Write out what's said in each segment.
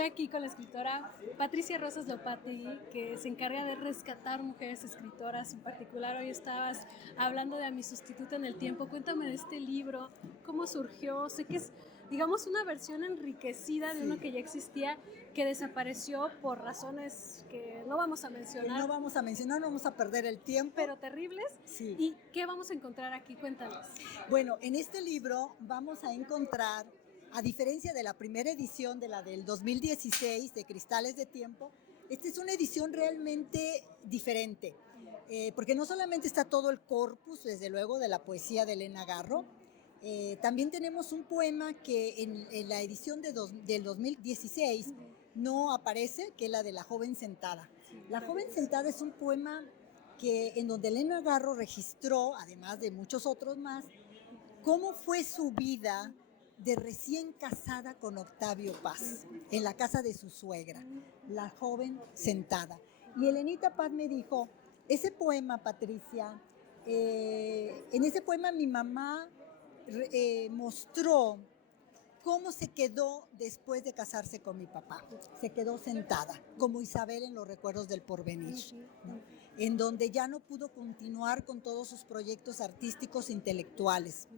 Estoy aquí con la escritora Patricia Rosas Lopati, que se encarga de rescatar mujeres escritoras. En particular, hoy estabas hablando de A mi sustituta en el tiempo. Cuéntame de este libro, cómo surgió. Sé que es, digamos, una versión enriquecida de uno que ya existía, que desapareció por razones que no vamos a mencionar. No vamos a perder el tiempo. Pero terribles. Sí. ¿Y qué vamos a encontrar aquí? Cuéntanos. Bueno, en este libro vamos a encontrar, a diferencia de la primera edición, de la del 2016, de Cristales de Tiempo, esta es una edición realmente diferente, porque no solamente está todo el corpus, desde luego, de la poesía de Elena Garro, también tenemos un poema que en la edición del 2016 no aparece, que es la de La joven sentada. La joven sentada es un poema en donde Elena Garro registró, además de muchos otros más, cómo fue su vida de recién casada con Octavio Paz, en la casa de su suegra, La joven sentada. Y Elenita Paz me dijo, ese poema, Patricia, en ese poema mi mamá mostró cómo se quedó después de casarse con mi papá. Se quedó sentada, como Isabel en Los recuerdos del porvenir, ¿no? En donde ya no pudo continuar con todos sus proyectos artísticos e intelectuales.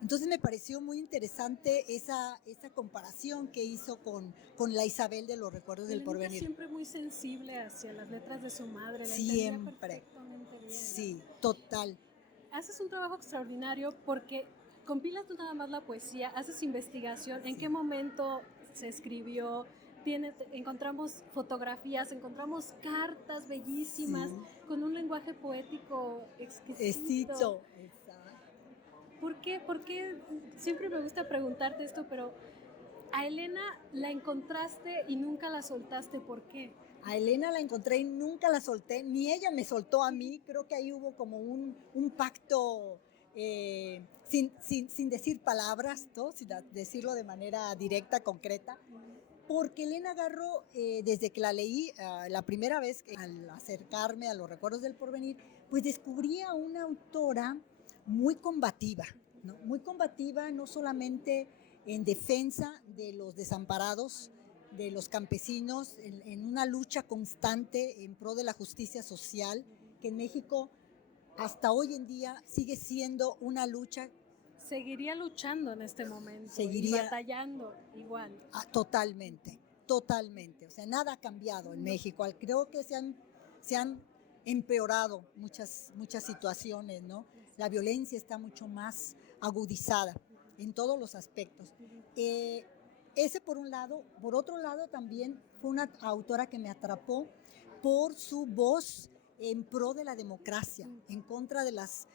Entonces me pareció muy interesante esa comparación que hizo con la Isabel de Los recuerdos del porvenir. Siempre muy sensible hacia las letras de su madre. La siempre. Perfectamente bien. Sí, total. Haces un trabajo extraordinario porque compilas tú nada más la poesía, haces investigación, en qué momento se escribió, encontramos fotografías, encontramos cartas bellísimas, con un lenguaje poético exquisito. ¿Por qué? Porque siempre me gusta preguntarte esto, pero a Elena la encontraste y nunca la soltaste, ¿por qué? A Elena la encontré y nunca la solté, ni ella me soltó a mí. Creo que ahí hubo como un pacto sin decir palabras, ¿no? Sin decirlo de manera directa, concreta. Porque Elena Garro, desde que la leí la primera vez, al acercarme a Los recuerdos del porvenir, pues descubrí a una autora muy combativa, ¿no? Muy combativa, no solamente en defensa de los desamparados, de los campesinos, en una lucha constante en pro de la justicia social, que en México hasta hoy en día sigue siendo una lucha. Seguiría luchando en este momento, seguiría y batallando igual. Totalmente. O sea, nada ha cambiado en México. Creo que se han empeorado muchas situaciones, ¿no? La violencia está mucho más agudizada en todos los aspectos. Ese por un lado. Por otro lado, también fue una autora que me atrapó por su voz en pro de la democracia, en contra de las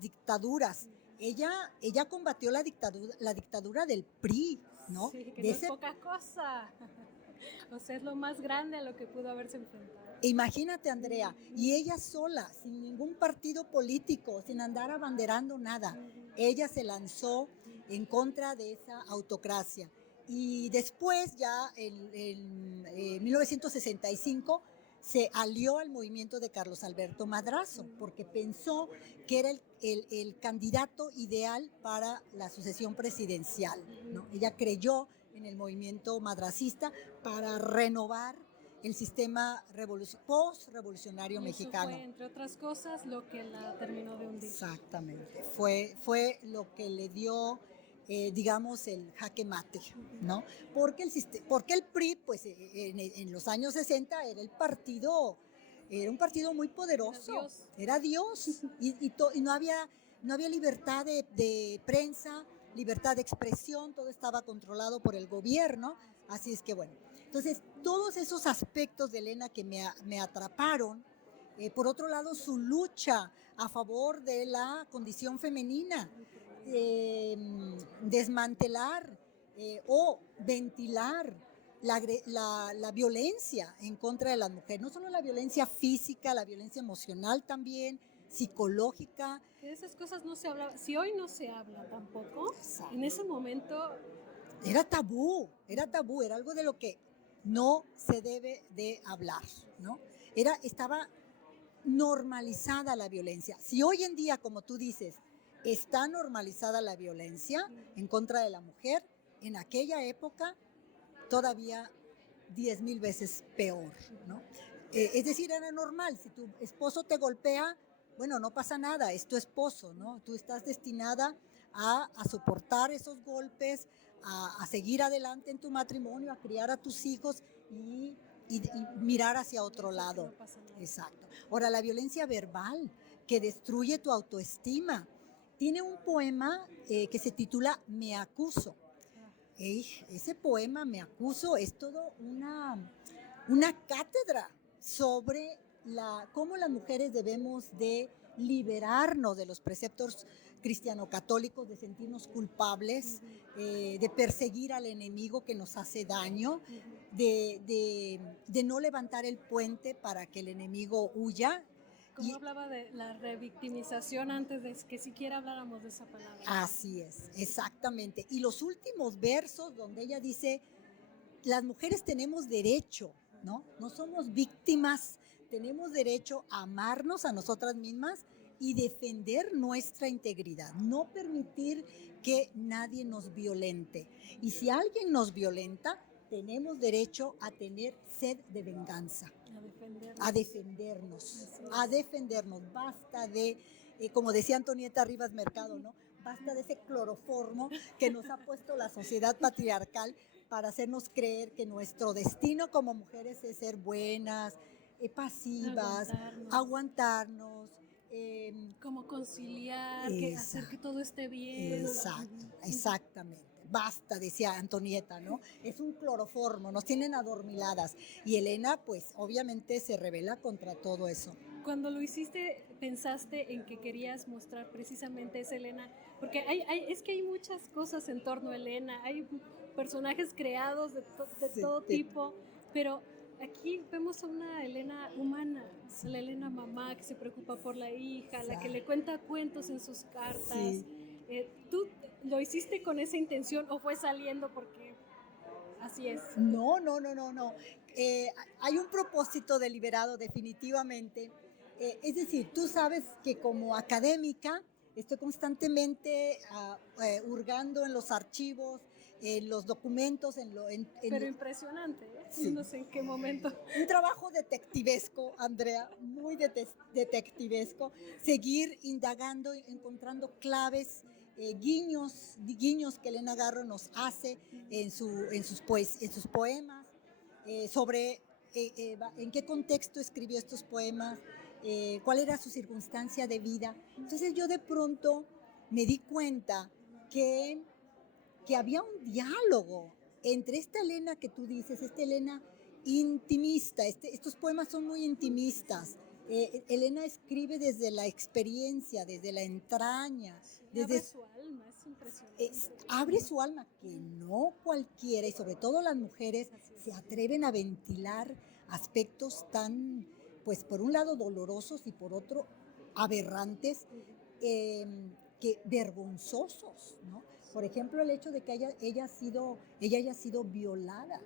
dictaduras. Ella combatió la dictadura del PRI, ¿no? Sí, que no es poca cosa. O sea, es lo más grande a lo que pudo haberse enfrentado. Imagínate, Andrea, y ella sola, sin ningún partido político, sin andar abanderando nada, ella se lanzó en contra de esa autocracia. Y después, ya en 1965, se alió al movimiento de Carlos Alberto Madrazo, porque pensó que era el candidato ideal para la sucesión presidencial, ¿no? Ella creyó en el movimiento madracista para renovar el sistema post-revolucionario mexicano. Fue, entre otras cosas, lo que la terminó de hundir. Exactamente. Fue lo que le dio, digamos, el jaque mate, ¿no? Porque el PRI, pues, en los años 60 era un partido muy poderoso. Era Dios. Y no había libertad de prensa, libertad de expresión, todo estaba controlado por el gobierno. Así es que, bueno, entonces todos esos aspectos de Elena que me atraparon. Por otro lado, su lucha a favor de la condición femenina, desmantelar o ventilar la violencia en contra de las mujeres, no solo la violencia física, la violencia emocional también, psicológica. De esas cosas no se habla, si hoy no se habla tampoco, exacto. En ese momento era tabú, era algo de lo que no se debe de hablar, ¿no? Estaba normalizada la violencia. Si hoy en día, como tú dices, está normalizada la violencia en contra de la mujer, en aquella época todavía 10,000 veces peor, ¿no? Es decir, era normal, si tu esposo te golpea, bueno, no pasa nada, es tu esposo, ¿no? Tú estás destinada a soportar esos golpes, a seguir adelante en tu matrimonio, a criar a tus hijos y mirar hacia otro lado. No pasa nada. Exacto. Ahora, la violencia verbal que destruye tu autoestima. Tiene un poema que se titula Me acuso. Ese poema, Me acuso, es todo una cátedra sobre cómo las mujeres debemos de liberarnos de los preceptos cristiano-católicos, de sentirnos culpables, de perseguir al enemigo que nos hace daño, de no levantar el puente para que el enemigo huya. Como hablaba de la revictimización antes de que siquiera habláramos de esa palabra. Así es, exactamente. Y los últimos versos donde ella dice, las mujeres tenemos derecho, ¿no? No somos víctimas, tenemos derecho a amarnos a nosotras mismas y defender nuestra integridad, no permitir que nadie nos violente. Y si alguien nos violenta, tenemos derecho a tener sed de venganza. A defendernos. Basta de, como decía Antonieta Rivas Mercado, ¿no? Basta de ese cloroformo que nos ha puesto la sociedad patriarcal para hacernos creer que nuestro destino como mujeres es ser buenas, pasivas, aguantarnos. Como conciliar, hacer que todo esté bien. Exacto, exactamente. Basta, decía Antonieta, ¿no? Es un cloroformo, nos tienen adormiladas. Y Elena, pues, obviamente se rebela contra todo eso. Cuando lo hiciste, ¿pensaste en que querías mostrar precisamente esa Elena? Porque es que hay muchas cosas en torno a Elena, hay personajes creados de todo tipo, pero aquí vemos a una Elena humana, a la Elena mamá que se preocupa por la hija, la que le cuenta cuentos en sus cartas. Sí. ¿Tú lo hiciste con esa intención o fue saliendo porque así es? No. Hay un propósito deliberado definitivamente. Es decir, tú sabes que como académica estoy constantemente hurgando en los archivos, en los documentos, Pero impresionante, ¿eh? Sí. No sé en qué momento. Un trabajo detectivesco, Andrea, muy detectivesco. Seguir indagando, encontrando claves, guiños que Elena Garro nos hace en sus poemas, sobre en qué contexto escribió estos poemas, cuál era su circunstancia de vida. Entonces yo de pronto me di cuenta que había un diálogo entre esta Elena que tú dices, esta Elena intimista, estos poemas son muy intimistas. Elena escribe desde la experiencia, desde la entraña. Abre su alma, es impresionante. Abre su alma, que no cualquiera, y sobre todo las mujeres, se atreven a ventilar aspectos tan, pues por un lado dolorosos y por otro aberrantes, que vergonzosos, ¿no? Por ejemplo, el hecho de que ella haya sido violada,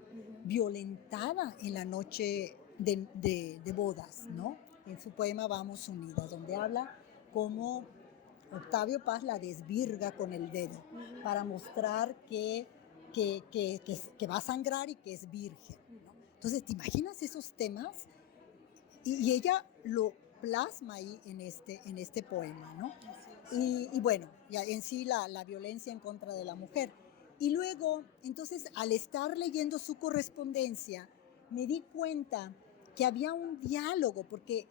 violentada en la noche de bodas, ¿no? En su poema Vamos Unidas, donde habla cómo Octavio Paz la desvirga con el dedo para mostrar que va a sangrar y que es virgen, ¿no? Entonces, ¿te imaginas esos temas? Y ella lo plasma ahí en este poema, ¿no? Y bueno, ya en sí la violencia en contra de la mujer. Y luego, entonces, al estar leyendo su correspondencia, me di cuenta que había un diálogo, porque,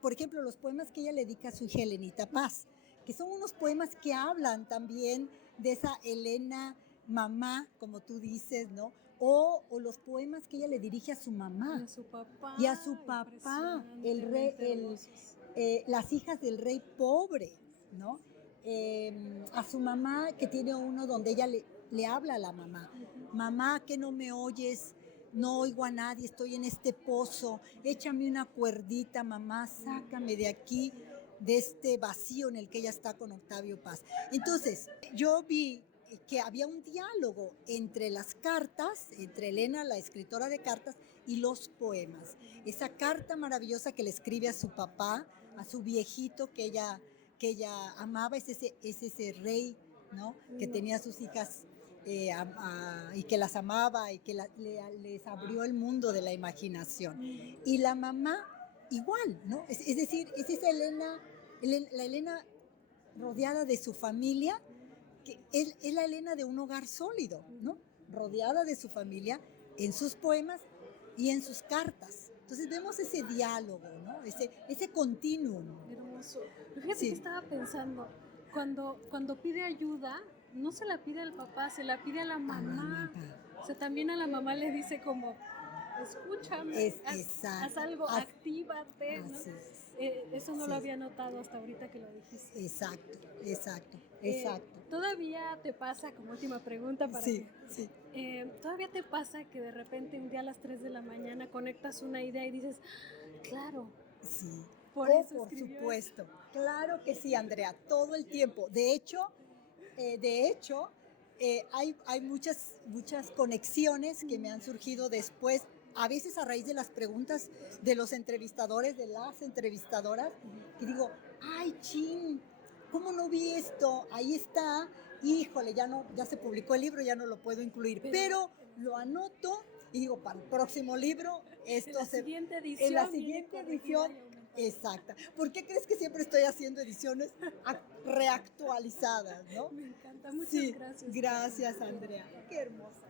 por ejemplo, los poemas que ella le dedica a su hija Elenita Paz, que son unos poemas que hablan también de esa Elena mamá, como tú dices, ¿no? O los poemas que ella le dirige a su mamá. Y a su papá. Las hijas del rey pobre, ¿no? A su mamá, que tiene uno donde ella le habla a la mamá. Mamá, que no me oyes, no oigo a nadie, estoy en este pozo, échame una cuerdita, mamá, sácame de aquí, de este vacío en el que ella está con Octavio Paz. Entonces, yo vi que había un diálogo entre las cartas, entre Elena, la escritora de cartas, y los poemas. Esa carta maravillosa que le escribe a su papá, a su viejito que ella amaba, es ese rey, ¿no? Que tenía a sus hijas y que las amaba y que les abrió el mundo de la imaginación. Y la mamá igual, ¿no? Es decir, es esa Elena, la Elena rodeada de su familia, que es la Elena de un hogar sólido, ¿no? Rodeada de su familia en sus poemas y en sus cartas. Entonces vemos ese diálogo, ¿no? Ese continuum. Hermoso. Pero fíjate Sí. que estaba pensando, cuando pide ayuda, no se la pide al papá, se la pide a la mamá. O sea, también a la mamá le dice como, escúchame, haz algo, actívate, ¿no? Así es. Eso no Sí. lo había notado hasta ahorita que lo dijiste. Exacto. ¿Todavía te pasa, como última pregunta para sí. ¿todavía te pasa que de repente un día a las 3 de la mañana conectas una idea y dices, claro, sí, por supuesto, eso? Claro que sí, Andrea, todo el tiempo. De hecho, hay muchas conexiones que me han surgido después, a veces a raíz de las preguntas de los entrevistadores, de las entrevistadoras, que digo, ay, chin, ¿cómo no vi esto? Ahí está, híjole, ya se publicó el libro, ya no lo puedo incluir, pero lo anoto y digo, para el próximo libro, en la siguiente edición, exacta. ¿Por qué crees que siempre estoy haciendo ediciones reactualizadas, no? Me encanta, muchas gracias. Gracias, Andrea. Qué hermosa.